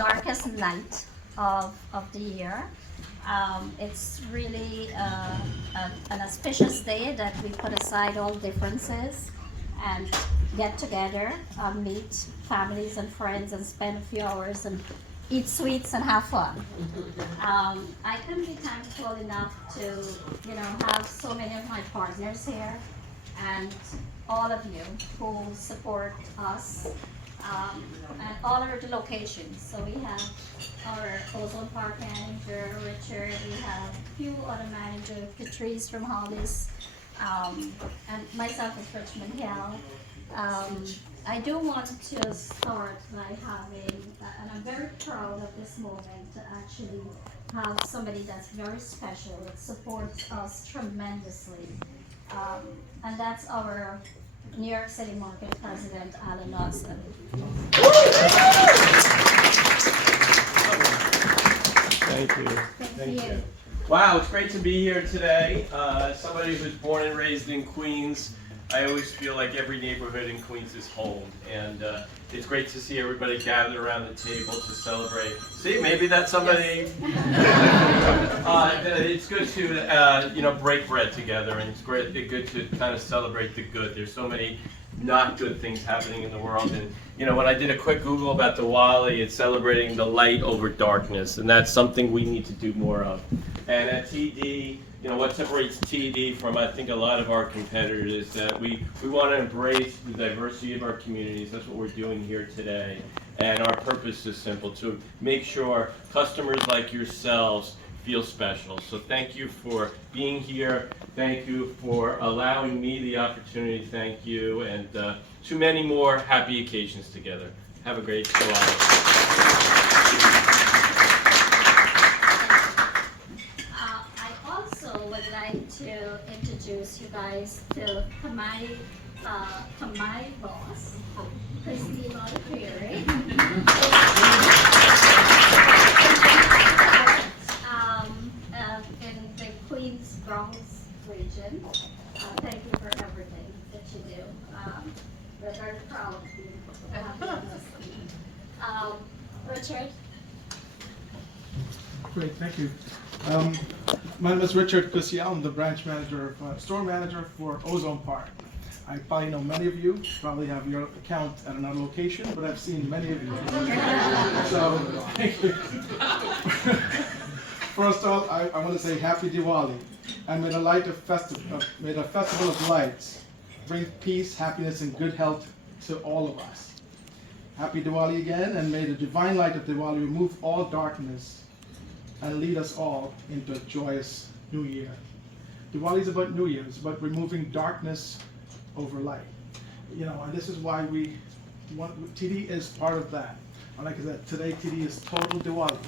darkest night of the year. It's really an auspicious day that we put aside all differences and get together, meet families and friends, and spend a few hours and eat sweets and have fun. I couldn't be thankful enough to, have so many of my partners here and all of you who support us and all our locations. So we have our Ozone Park manager, Richard. We have a few other managers, Patrice from Hollis, and myself at Richmond Hill. I do want to start by having, and I'm very proud of this moment to actually have somebody that's very special, that supports us tremendously. And that's our New York City Market President, Alan Austin. Thank you. Thank you. Wow, it's great to be here today. Somebody who's born and raised in Queens, I always feel like every neighborhood in Queens is home, and it's great to see everybody gathered around the table to celebrate. See, maybe that's somebody. It's good to break bread together, and it's good to kind of celebrate the good. There's so many not good things happening in the world, and when I did a quick Google about Diwali, it's celebrating the light over darkness, and that's something we need to do more of. And at TD, what separates TD from, I think, a lot of our competitors is that we want to embrace the diversity of our communities. That's what we're doing here today. And our purpose is simple, to make sure customers like yourselves feel special. So thank you for being here. Thank you for allowing me the opportunity. Thank you. And to many more happy occasions together. Have a great Diwali. To introduce you guys to my boss, Christine Montefiore. In the Queens Bronx region. Thank you for everything that you do. We're very proud of you. Richard? Great, thank you. My name is Richard Kusiel. I'm the branch manager, store manager for Ozone Park. I probably know many of you, probably have your account at another location, but I've seen many of you. So, thank you. First off, I want to say Happy Diwali, and may the festival of lights bring peace, happiness, and good health to all of us. Happy Diwali again, and may the divine light of Diwali remove all darkness and lead us all into a joyous new year. Diwali is about New Year. It's about removing darkness over light. And this is why TD is part of that. And like I said, today TD is total Diwali.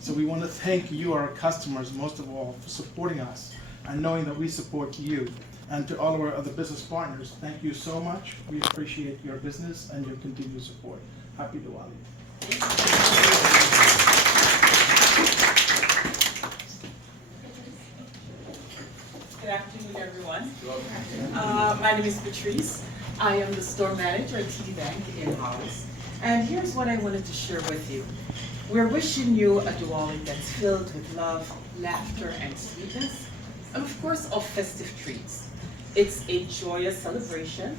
So we want to thank you, our customers, most of all, for supporting us and knowing that we support you. And to all of our other business partners, thank you so much. We appreciate your business and your continued support. Happy Diwali. Good afternoon, everyone. My name is Patrice. I am the store manager at TD Bank in Hollis. And here's what I wanted to share with you. We're wishing you a Diwali that's filled with love, laughter, and sweetness, and of course, of festive treats. It's a joyous celebration,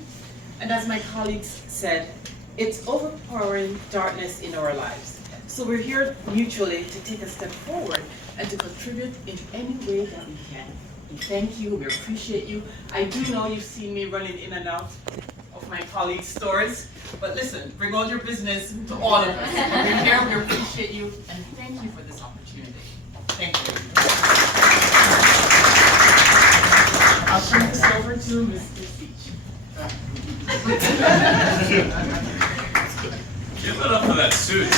and as my colleagues said, it's overpowering darkness in our lives. So we're here mutually to take a step forward and to contribute in any way that we can. We thank you, we appreciate you. I do know you've seen me running in and out of my colleagues' stores, but listen, bring all your business to all of us. We're here, we appreciate you, and thank you for this opportunity. Thank you. I'll turn this over to Mr. Sigham. Give it up for that suit,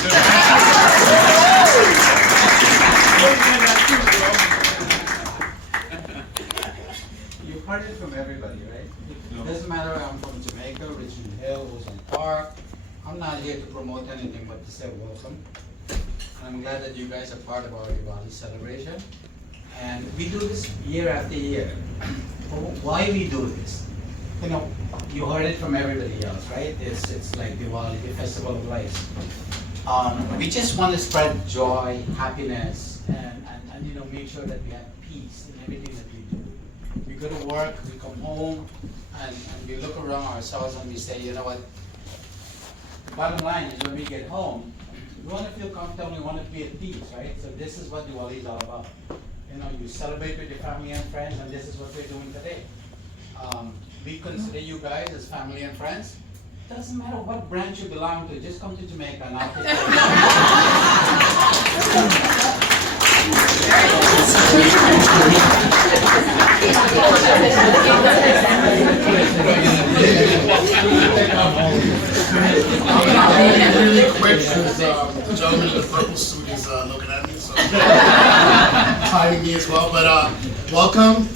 You've heard it from everybody, right? It doesn't matter I'm from Jamaica, Richmond Hill, Ozone Park. I'm not here to promote anything but to say welcome. And I'm glad that you guys are part of our Diwali celebration. And we do this year after year. Why we do this? You heard it from everybody else, right? It's like Diwali, the Festival of Lights. We just want to spread joy, happiness, and you know, make sure that we have peace in everything that we do. We go to work, we come home, and we look around ourselves and we say, you know what, the bottom line is when we get home, we want to feel comfortable, we want to be at peace, right? So this is what Diwali is all about. You know, you celebrate with your family and friends, and this is what we're doing today. We consider you guys as family and friends. Doesn't matter what branch you belong to, just come to Jamaica and I'll take care of Really quick, because the gentleman in the purple suit is looking at me, so timing me as well. But welcome.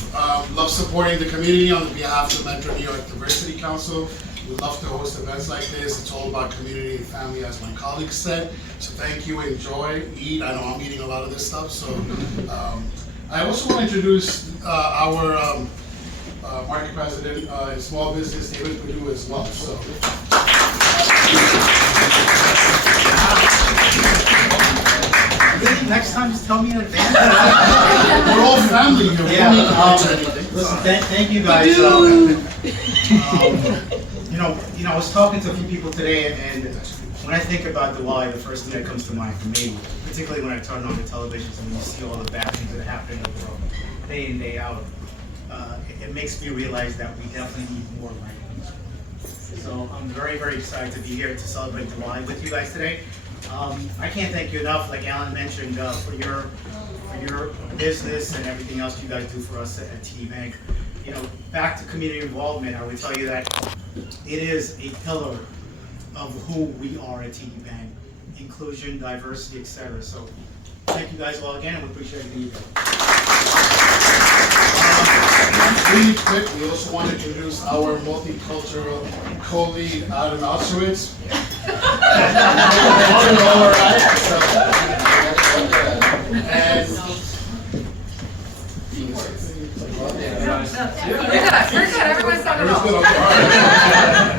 Love supporting the community on behalf of the Metro New York Diversity Council. We love to host events like this. It's all about community and family, as my colleagues said. So thank you, enjoy, eat. I know I'm eating a lot of this stuff. So I also want to introduce our market president in small business, David Perdue, as well. So. Really? Next time, just tell me in advance. We're all family here. We don't need to mention anything. Listen, thank you guys. You know, I was talking to a few people today, and when I think about Diwali, the first thing that comes to mind for me, particularly when I turn on the televisions and you see all the bad things that are happening in the world, day in, day out, it makes me realize that we definitely need more like this. So I'm very, very excited to be here to celebrate Diwali with you guys today. I can't thank you enough, like Alan mentioned, for your business and everything else you guys do for us at TD Bank. You know, back to community involvement, I would tell you that it is a pillar of who we are at TD Bank. Inclusion, diversity, etc. So thank you guys all again, and we appreciate everything you do. Really quick, we also want to introduce our multicultural co-lead, Adam Auschwitz. We're good. Everyone's done it all.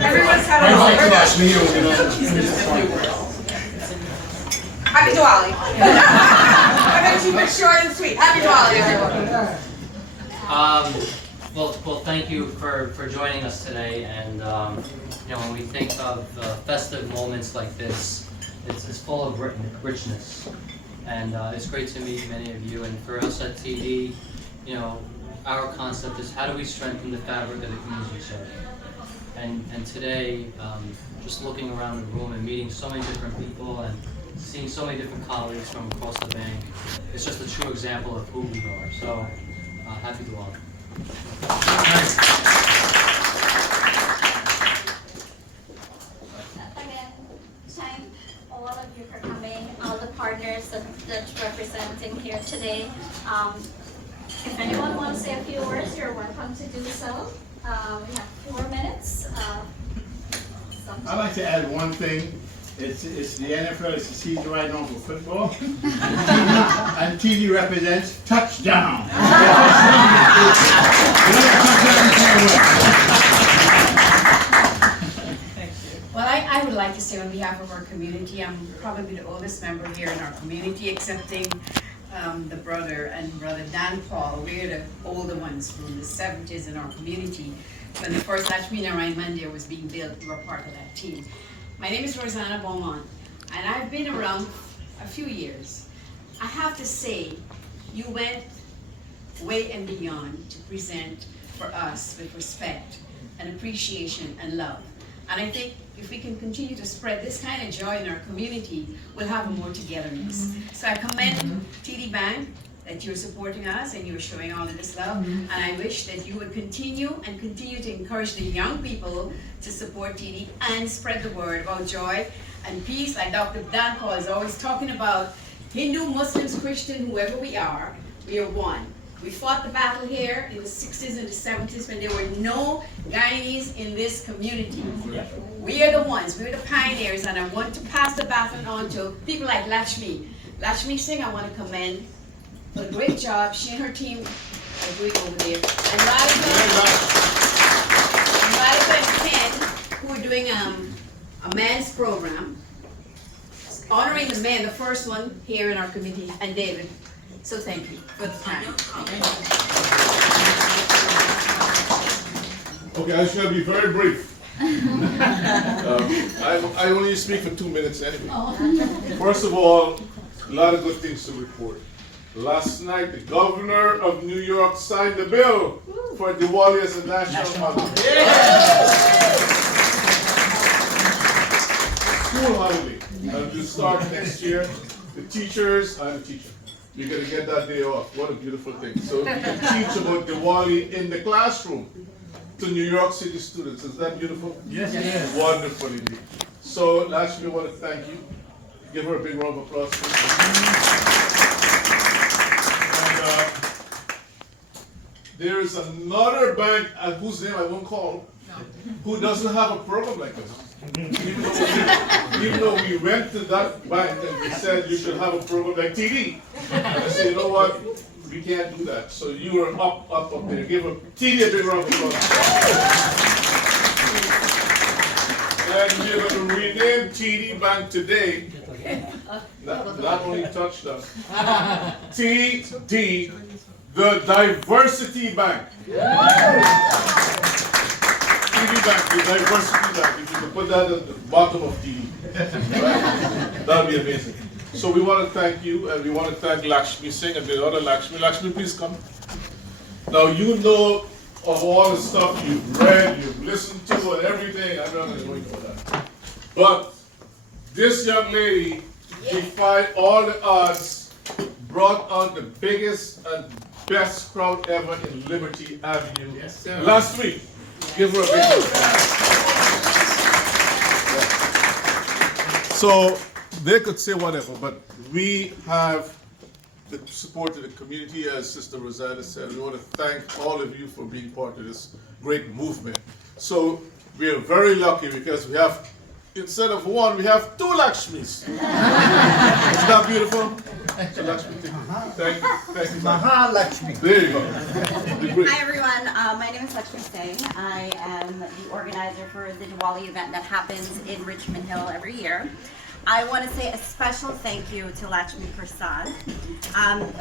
Everyone's had it all. Happy Diwali. I'm going to keep it short and sweet. Happy Diwali, everyone. Well, thank you for joining us today. And you know, when we think of festive moments like this, it's full of richness. And it's great to meet many of you. And for us at TD, you know, our concept is how do we strengthen the fabric of the community we serve. And today, just looking around the room and meeting so many different people and seeing so many different colleagues from across the bank, it's just a true example of who we are. So, happy Diwali. Again, thank all of you for coming, all the partners that's representing here today. If anyone wants to say a few words, you're welcome to do so. We have 4 minutes. I'd like to add one thing. It's the NFL, it's the season right now for football. And TV represents touchdown. Well, I would like to say on behalf of our community, I'm probably the oldest member here in our community, excepting the brother Dan Paul. We're the older ones from the 70s in our community. When the first Latchmi Persaud was being built, we were part of that team. My name is Rosanna Beaumont, and I've been around a few years. I have to say, you went way and beyond to present for us with respect and appreciation and love. And I think if we can continue to spread this kind of joy in our community, we'll have more togetherness. So I commend TD Bank that you're supporting us and you're showing all of this love. And I wish that you would continue to encourage the young people to support TD and spread the word about joy and peace. Like Dr. Dan Paul is always talking about, Hindu, Muslims, Christian, whoever we are one. We fought the battle here in the 60s and the 70s when there were no Guyanese in this community. We are the ones, we're the pioneers, and I want to pass the baton on to people like Latchmi. Latchmi Singh, I want to commend for a great job she and her team are doing over there. And Radhika and Ken, who are doing a man's program. honoring the man, the first one here in our committee, and David. So thank you for the time. Okay, I shall be very brief. I only speak for 2 minutes anyway. First of all, a lot of good things to report. Last night, the governor of New York signed the bill for Diwali as a national holiday. School holiday. And to start next year, the teachers, I'm a teacher. You're going to get that day off. What a beautiful thing. So you can teach about Diwali in the classroom to New York City students. Is that beautiful? Yes, yes. Wonderful indeed. So, Latchmi, I want to thank you. Give her a big round of applause. And there is another bank, whose name I won't call, who doesn't have a program like this. Even though we went to that bank and we said you should have a program like TD. And I said, you know what? We can't do that. So you are up there. Give TD a big round of applause. And we're going to rename TD Bank today. Not only touchdown. TD, the Diversity Bank. TD Bank, the Diversity Bank. If you can put that at the bottom of TD, right? That would be amazing. So we want to thank you, and we want to thank Latchmi Singh and the other Latchmi. Latchmi, please come. Now you know of all the stuff you've read, you've listened to, and everything. I'm not going to go into that. But this young lady defied all the odds, brought out the biggest and best crowd ever in Liberty Avenue last week. Give her a big round. So they could say whatever, but we have the support of the community, as Sister Rosanna said. We want to thank all of you for being part of this great movement. So we are very lucky because we have, instead of one, we have two Latchmis. Isn't that beautiful? So Latchmi, thank you. Mahalakshmi. There you go. Hi everyone, my name is Latchmi Singh. I am the organizer for the Diwali event that happens in Richmond Hill every year. I want to say a special thank you to Latchmi Persaud.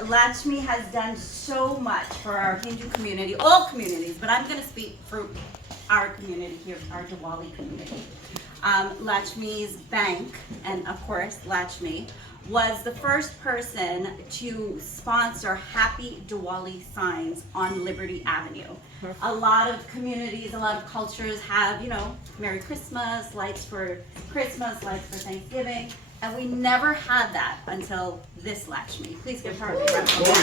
Latchmi has done so much for our Hindu community, all communities, but I'm going to speak for our community here, our Diwali community. Latchmi's bank, and of course Latchmi, was the first person to sponsor Happy Diwali signs on Liberty Avenue. A lot of communities, a lot of cultures have, you know, Merry Christmas, lights for Christmas, lights for Thanksgiving, and we never had that until this Latchmi. Please give her a big round of applause.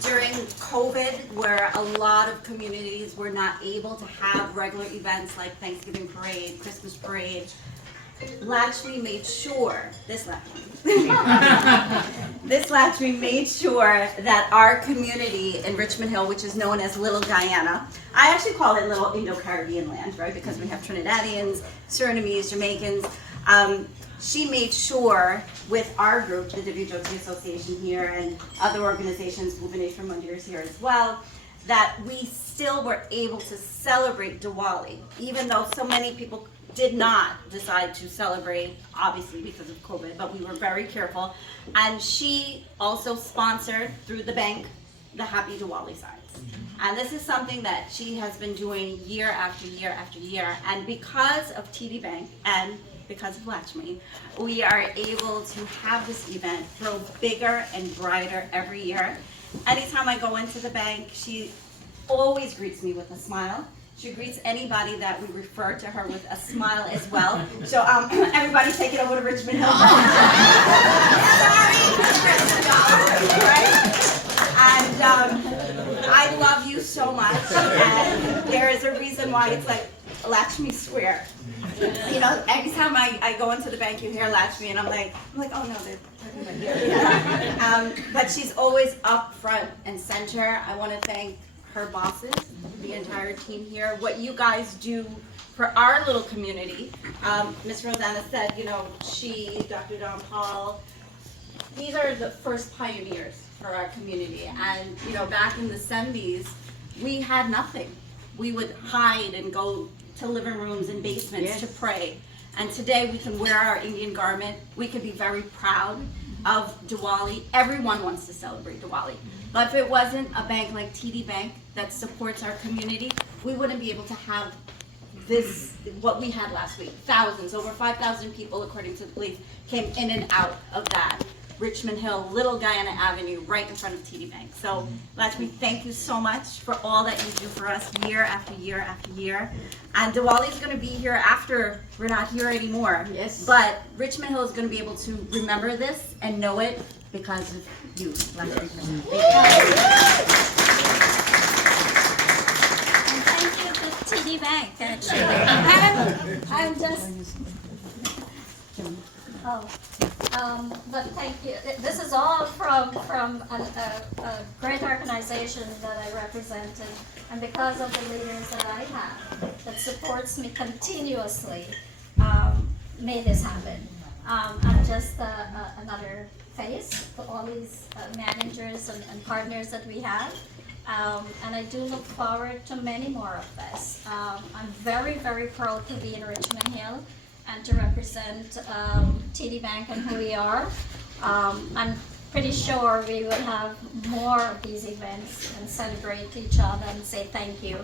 During COVID, where a lot of communities were not able to have regular events like Thanksgiving parade, Christmas parade, Latchmi made sure, this Latchmi made sure that our community in Richmond Hill, which is known as Little Guyana, I actually call it Little Indo-Caribbean land, right? Because we have Trinidadians, Surinamese, Jamaicans. She made sure with our group, the WJOT Association here, and other organizations, Bhubaneswar Mandir is here as well, that we still were able to celebrate Diwali, even though so many people did not decide to celebrate, obviously because of COVID, but we were very careful. And she also sponsored, through the bank, the Happy Diwali signs. And this is something that she has been doing year after year after year. And because of TD Bank and because of Latchmi, we are able to have this event grow bigger and brighter every year. Anytime I go into the bank, she always greets me with a smile. She greets anybody that we refer to her with a smile as well. So everybody take it over to Richmond Hill. Sorry, right? And I love you so much. And there is a reason why it's like Latchmi Square. You know, every time I go into the bank, you hear Latchmi, and I'm like, oh no, they're talking about you. But she's always up front and center. I want to thank her bosses, the entire team here, what you guys do for our little community. Ms. Rosanna said, you know, she, Dr. Don Paul, these are the first pioneers for our community. And, you know, back in the 70s, we had nothing. We would hide and go to living rooms and basements to pray. And today we can wear our Indian garment. We can be very proud of Diwali. Everyone wants to celebrate Diwali. But if it wasn't a bank like TD Bank that supports our community, we wouldn't be able to have this, what we had last week. Thousands, over 5,000 people, according to the police, came in and out of that Richmond Hill, Little Guyana Avenue, right in front of TD Bank. So, Latchmi, thank you so much for all that you do for us year after year after year. And Diwali is going to be here after we're not here anymore. Yes. But Richmond Hill is going to be able to remember this and know it because of you, Latchmi Persaud. And thank you to TD Bank, actually. I'm just, but thank you. This is all from a great organization that I represent, and because of the leaders that I have, that supports me continuously, made this happen. I'm just another face for all these managers and partners that we have. And I do look forward to many more of this. I'm very, very proud to be in Richmond Hill and to represent TD Bank and who we are. I'm pretty sure we will have more of these events and celebrate each other and say thank you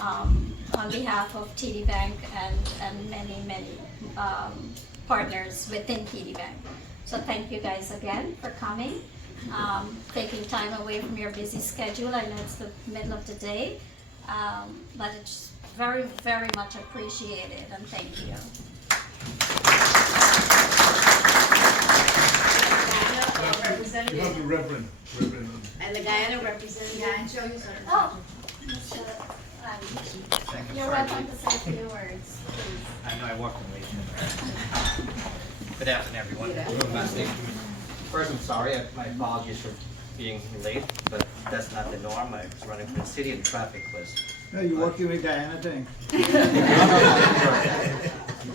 on behalf of TD Bank and many, many partners within TD Bank. So thank you guys again for coming, taking time away from your busy schedule. I know it's the middle of the day, but it's very, very much appreciated, and thank you. You have the Reverend. And the Guyana representative. Show you something. Oh, you're welcome to say a few words, please. I know I walked away. Good afternoon, everyone. First, I'm sorry. My apologies for being late, but that's not the norm. I was running from the city and traffic was. No, you're working with Guyana thing.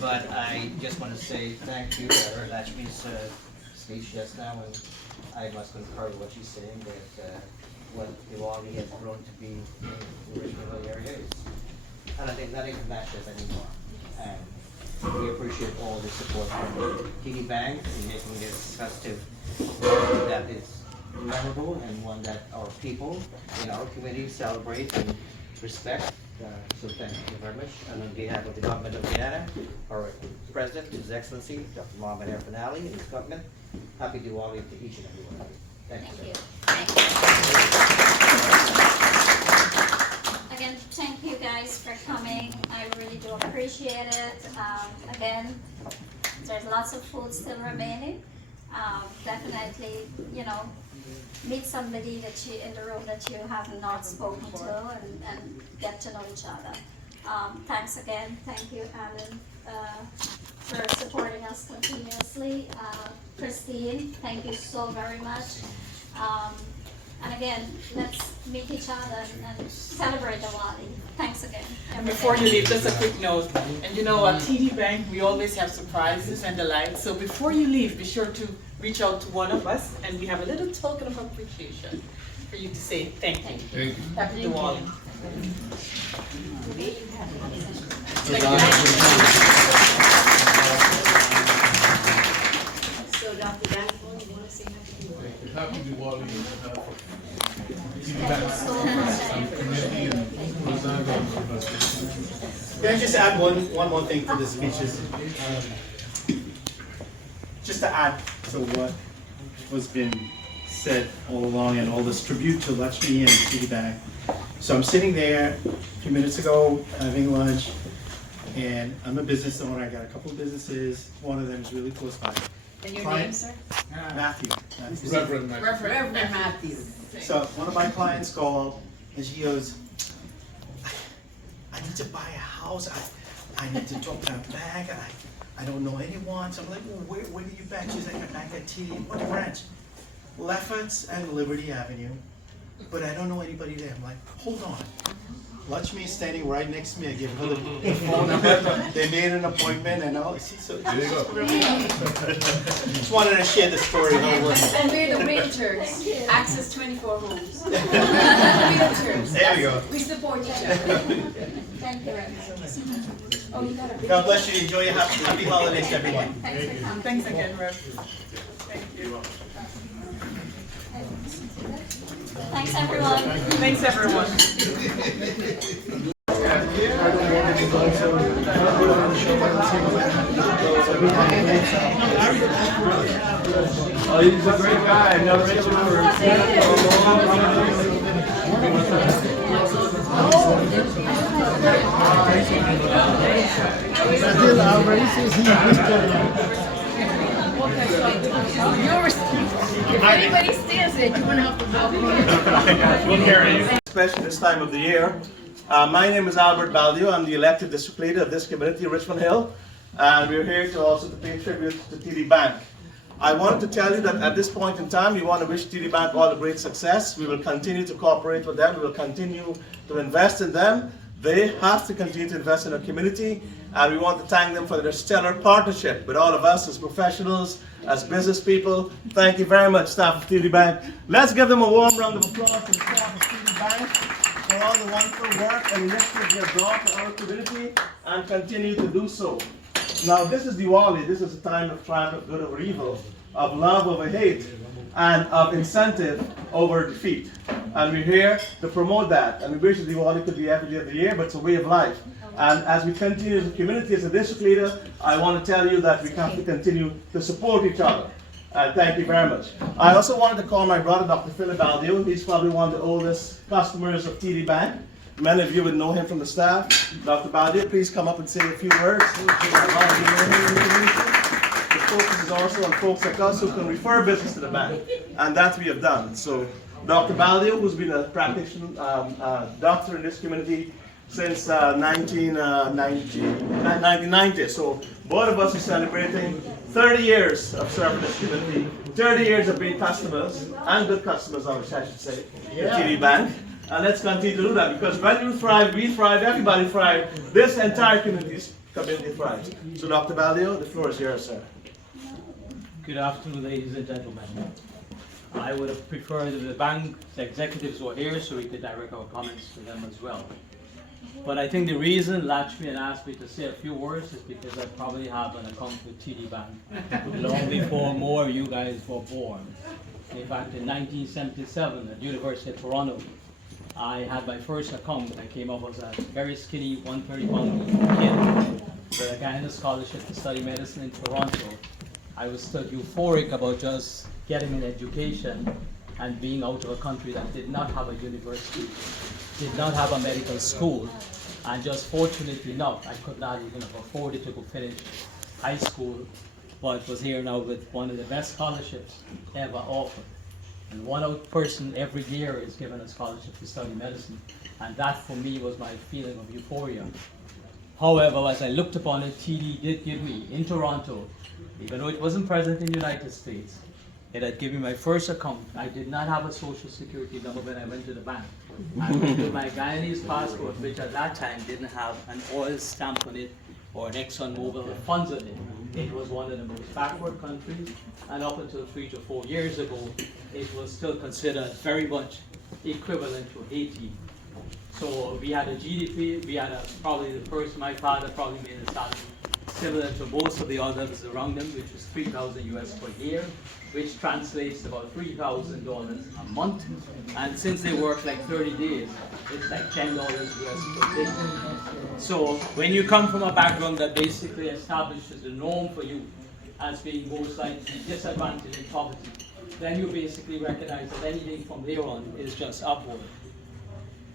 But I just want to say thank you. I heard Latchmi's speech just now, and I must concur with what she's saying that what Diwali has grown to be in the Richmond Hill area is, I don't think nothing can match this anymore. And we appreciate all the support from TD Bank in making this festive that is memorable and one that our people in our community celebrate and respect. So thank you very much. And on behalf of the government of Guyana, our President, His Excellency, Dr. Mohamed Erfanali, and his government, happy Diwali to each and every one of you. Thank you. Again, thank you guys for coming. I really do appreciate it. Again, there's lots of food still remaining. Definitely, meet somebody that you in the room that you have not spoken to and get to know each other. Thanks again. Thank you, Alan, for supporting us continuously. Christine, thank you so very much. And again, let's meet each other and celebrate Diwali. Thanks again. Before you leave, just a quick note. And at TD Bank, we always have surprises and delights. So before you leave, be sure to reach out to one of us, and we have a little token of appreciation for you to say thank you. Thank you. Happy Diwali. So Dr. Danford, you want to say happy Diwali? Happy Diwali. Can I just add one more thing to the speeches? Just to add to what was been said all along and all this tribute to Latchmi and TD Bank. So I'm sitting there a few minutes ago having lunch, and I'm a business owner. I got a couple of businesses. One of them is really close by. And your Client- name, sir? Matthew. Reverend. Reverend Matthew. So one of my clients called and she goes, I need to buy a house. I need to drop my bag. I don't know anyone. So I'm like, well, where do you bank? She's like, I bank at TD. What branch? Lefferts and Liberty Avenue. But I don't know anybody there. I'm like, hold on. Latchmi is standing right next to me. I give her the phone number. They made an appointment and all. See, so There you go. just wanted to share the story of how it works. And we're the realtors. Access 24 homes. Realtors. There we go. We support each other. Thank you very much. God bless you. Enjoy your happy holidays, everyone. Thanks again, Rev. Thank you. Thanks, everyone. Thanks, everyone. Oh, he's a great guy. I know Richmond for If anybody steals it, you're gonna have to help me. We'll carry you. Especially this time of the year. My name is Phillip Baldeo. I'm the elected district leader of this community, Richmond Hill, and we're here to also to pay tribute to TD Bank. I wanted to tell you that at this point in time, we want to wish TD Bank all the great success. We will continue to cooperate with them. We will continue to invest in them. They have to continue to invest in our community, and we want to thank them for their stellar partnership with all of us as professionals, as business people. Thank you very much, staff of TD Bank. Let's give them a warm round of applause to the staff of TD Bank for all the wonderful work and initiatives they have brought to our community and continue to do so. Now, this is Diwali. This is a time of triumph of good over evil, of love over hate, and of incentive over defeat. And we're here to promote that. And we wish that Diwali could be every day of the year, but it's a way of life. And as we continue as a community, as a district leader, I want to tell you that we have to continue to support each other. Thank you very much. I also wanted to call my brother, Dr. Phillip Baldeo. He's probably one of the oldest customers of TD Bank. Many of you would know him from the staff. Dr. Baldeo, please come up and say a few words. The focus is also on folks like us who can refer business to the bank, and that we have done. So, Dr. Baldeo, who's been a practitioner, doctor in this community since 1990. So, both of us are celebrating 30 years of serving this community, 30 years of being customers, and good customers, I should say, at TD Bank. And let's continue to do that, because when you thrive, we thrive, everybody thrives, this entire community thrives. So, Dr. Baldeo, the floor is yours, sir. Good afternoon, ladies and gentlemen. I would have preferred if the bank executives were here so we could direct our comments to them as well. But I think the reason Latchmi asked me to say a few words is because I probably have an account with TD Bank long before more of you guys were born. In fact, in 1977 at University of Toronto, I had my first account. I came up as a very skinny 130-pound kid with a Guyana scholarship to study medicine in Toronto. I was still euphoric about just getting an education and being out of a country that did not have a university, did not have a medical school, and just fortunately enough, I could not even have afforded to go finish high school, but was here now with one of the best scholarships ever offered. And one person every year is given a scholarship to study medicine, and that for me was my feeling of euphoria. However, as I looked upon it, TD did give me, in Toronto, even though it wasn't present in the United States, it had given me my first account. I did not have a social security number when I went to the bank. I went with my Guyanese passport, which at that time didn't have an oil stamp on it or an ExxonMobil funds on it. It was one of the most backward countries, and up until 3 to 4 years ago, it was still considered very much equivalent to Haiti. So we had a GDP, we had probably the first, my father probably made a salary similar to most of the others around them, which was $3,000 US per year, which translates to about $3,000 a month. And since they work like 30 days, it's like $10 US per day. So when you come from a background that basically establishes the norm for you as being most likely disadvantaged in poverty, then you basically recognize that anything from there on is just upward.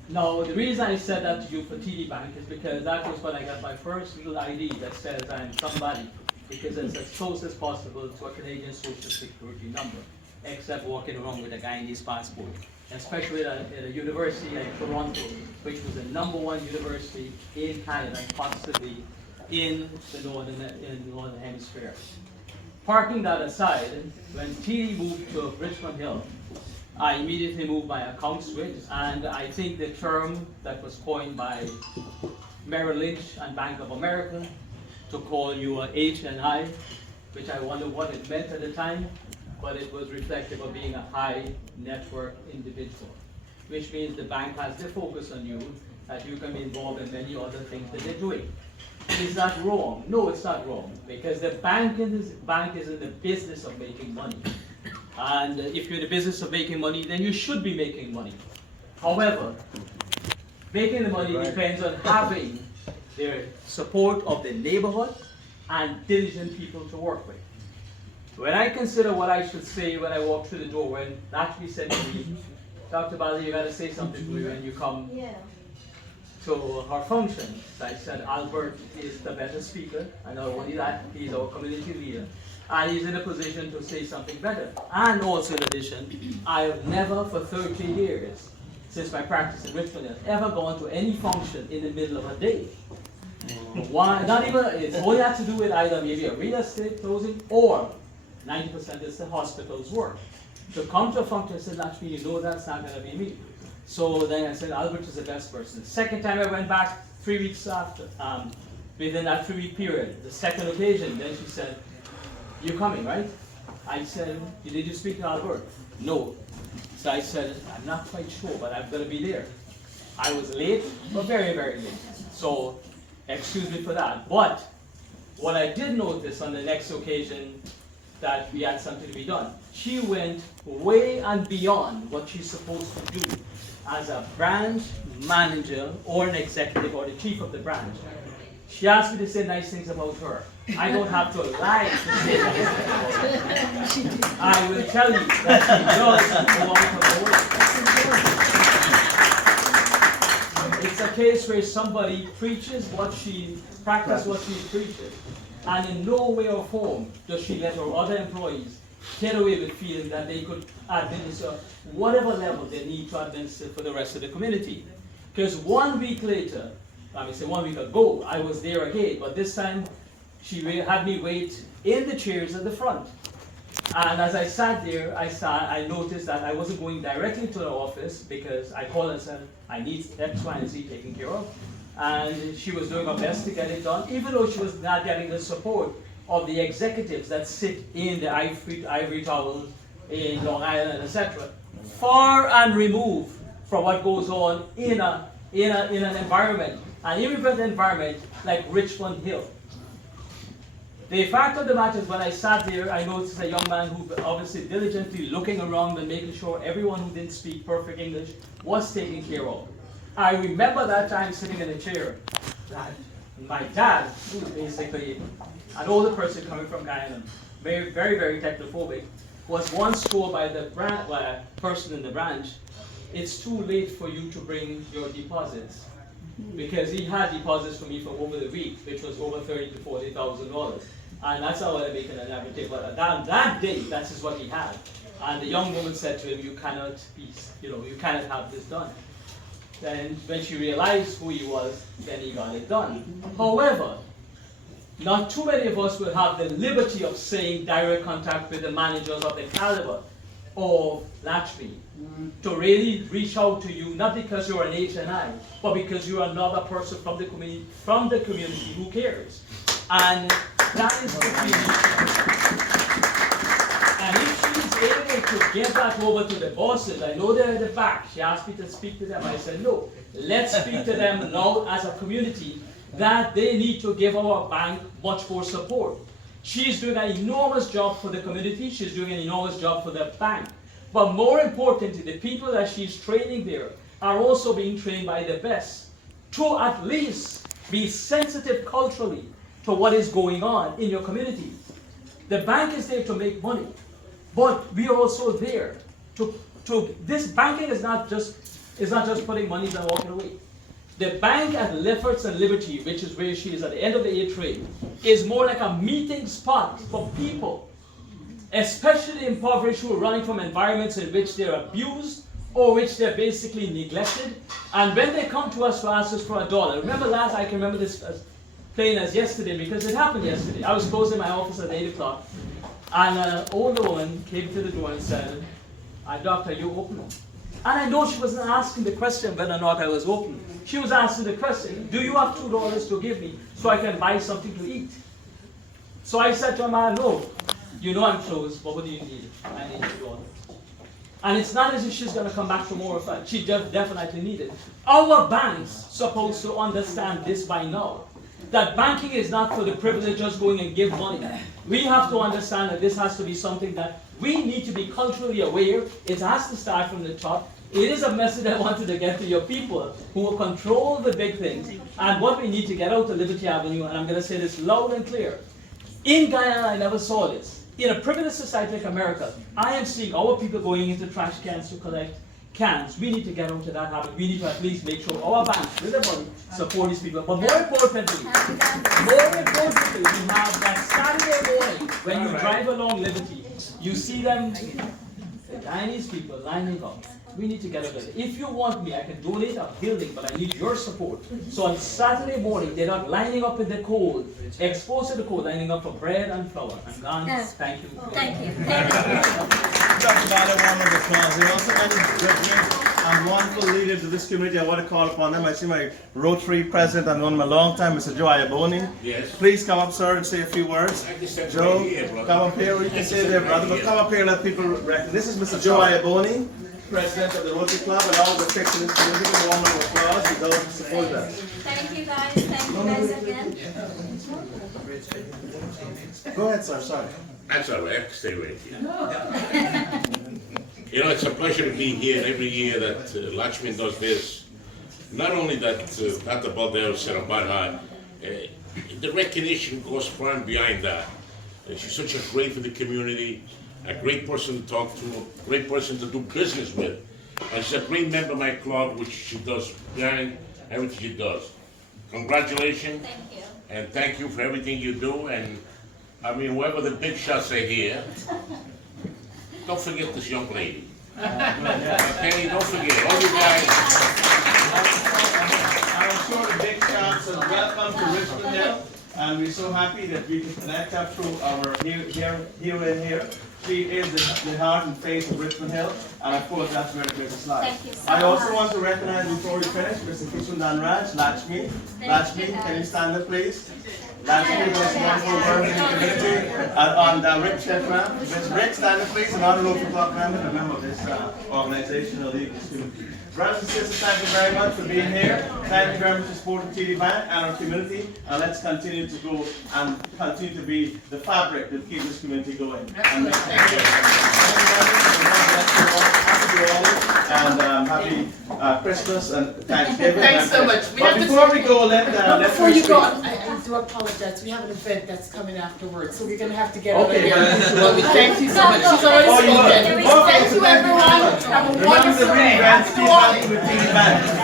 Now, the reason I said that to you for TD Bank is because that was when I got my first little ID that says I'm somebody, because it's as close as possible to a Canadian Social Security number, except walking around with a Guyanese passport, especially at a university like Toronto, which was the #1 university in Canada, possibly in the northern hemisphere. Parking that aside, when TD moved to Richmond Hill, I immediately moved my account switch, and I think the term that was coined by Merrill Lynch and Bank of America to call you a HNI, which I wonder what it meant at the time, but it was reflective of being a high net worth individual, which means the bank has their focus on you, that you can be involved in many other things that they're doing. Is that wrong? No, it's not wrong, because the bank is in the business of making money. And if you're in the business of making money, then you should be making money. However, making the money depends on having the support of the neighborhood and diligent people to work with. When I consider what I should say when I walk through the door, when Latchmi said to me, Dr. Baldeo, you got to say something to me when you come to our function. So I said, Albert is the better speaker, and not only that, he's our community leader. And he's in a position to say something better. And also in addition, I have never for 30 years, since my practice in Richmond Hill, ever gone to any function in the middle of a day. Why? Not even, it's only had to do with either maybe a real estate closing or 90% is the hospital's work. To come to a function, I said, Latchmi, you know that's not going to be me. So then I said, Albert is the best person. Second time I went back, 3 weeks after, within that 3-week period, the second occasion, then she said, you're coming, right? I said, did you speak to Albert? No. So I said, I'm not quite sure, but I'm going to be there. I was late, but very, very late. So excuse me for that. But what I did notice on the next occasion that we had something to be done, she went way and beyond what she's supposed to do as a branch manager or an executive or the chief of the branch. She asked me to say nice things about her. I don't have to lie to say nice things about her. I will tell you that she does go out of the way. It's a case where somebody preaches what she practices what she preaches, and in no way or form does she let her other employees get away with feeling that they could administer whatever level they need to administer for the rest of the community. Because 1 week later, I mean, say 1 week ago, I was there again, but this time she had me wait in the chairs at the front. And as I sat there, I noticed that I wasn't going directly to the office because I called and said, I need X, Y, and Z taken care of. And she was doing her best to get it done, even though she was not getting the support of the executives that sit in the ivory towers in Long Island, etc. Far and removed from what goes on in an environment, an immigrant environment like Richmond Hill. The fact of the matter is, when I sat there, I noticed a young man who obviously diligently looking around and making sure everyone who didn't speak perfect English was taken care of. I remember that time sitting in a chair. My dad, who was basically an older person coming from Guyana, very, very, very technophobic, was once told by the person in the branch, it's too late for you to bring your deposits. Because he had deposits for me from over the week, which was over $30,000 to $40,000. And that's how I make an average. But that day, that is what he had. And the young woman said to him, you cannot have this done. Then when she realized who he was, then he got it done. However, not too many of us will have the liberty of saying direct contact with the managers of the caliber of Latchmi to really reach out to you, not because you're an HNI, but because you're another person from the community who cares. And that is the And if she's able to get that over to the bosses, I know they're at the back. She asked me to speak to them. I said, no, let's speak to them now as a community that they need to give our bank much more support. She's doing an enormous job for the community. She's doing an enormous job for the bank. But more importantly, the people that she's training there are also being trained by the best to at least be sensitive culturally to what is going on in your community. The bank is there to make money, but we are also there to this banking is not just putting money and walking away. The bank at Lefferts and Liberty, which is where she is at the end of the A trade, is more like a meeting spot for people, especially impoverished, who are running from environments in which they're abused or which they're basically neglected. And when they come to us to ask us for $1, remember I can remember this as plain as yesterday because it happened yesterday. I was closing my office at 8 o'clock, and an older woman came to the door and said, Doctor, are you open? And I know she wasn't asking the question whether or not I was open. She was asking the question, do you have $2 to give me so I can buy something to eat? So I said to her, no, you know I'm closed, but what do you need? I need $2. And it's not as if she's going to come back tomorrow. She definitely needed it. Our bank's supposed to understand this by now. that banking is not for the privileged just going and give money. We have to understand that this has to be something that we need to be culturally aware. It has to start from the top. It is a message I wanted to get to your people who will control the big things. And what we need to get out to Liberty Avenue, and I'm going to say this loud and clear. In Guyana, I never saw this. In a privileged society like America, I am seeing our people going into trash cans to collect cans. We need to get out to that habit. We need to at least make sure our banks, with the money, support these people. But more importantly, we have that Saturday morning when you drive along Liberty, you see them, the Guyanese people lining up. We need to get out of it. If you want me, I can donate a building, but I need your support. So on Saturday morning, they're not lining up in the cold, exposed to the cold, lining up for bread and flour. I'm gone. Yes. Thank you. Thank you. Dr. Baldeo, one of the applause. There are also many judgments and wonderful leaders of this community. I want to call upon them. I see my Rotary president and known him a long time, Mr. Joe Ayaboni. Yes. Please come up, sir, and say a few words. Joe, come up here. You can say there, brother, but come up here and let people recognize. This is Mr. Joe Ayaboni, president of the Rotary Club, and all the tricks in this community. A warm round of applause. He does support that. Thank you guys. Thank you guys again. Go ahead, sir. Sorry. That's all right, I have to stay right here. You know, it's a pleasure to be here every year that Latchmi does this. Not only that Dr. Baldeo said about her, the recognition goes far and behind that. She's such a great for the community, a great person to talk to, a great person to do business with. And she's a great member of my club, which she does behind everything she does. Congratulations. Thank you. And thank you for everything you do. And I mean, whoever the big shots are here, don't forget this young lady. Okay, don't forget. All you guys. I'm sure the big shots and welcome to Richmond Hill. And we're so happy that we can connect her through our here. She is the heart and face of Richmond Hill, and of course that's where the business lies. Thank you so I also much. want to recognize before we finish Mr. Kishan Raj, Latchmi. Latchmi, can you stand up please? Latchmi was wonderful work in the community on the Rick program. Ms. Rick, stand up please, an honor local club member, a member of this organization, of the community. Brothers and sisters, thank you very much for being here. Thank you very much for supporting TD Bank and our community. And let's continue to go and continue to be the fabric that keeps this community going. And thank you. And happy Christmas and Thanksgiving. Thanks so much. But before we go, before you go, I do apologize. We have an event that's coming afterwards, so we're going to have to get out of here. But we thank you so much. She's already spoken. Thank you, everyone. Have a wonderful day. With TD Bank.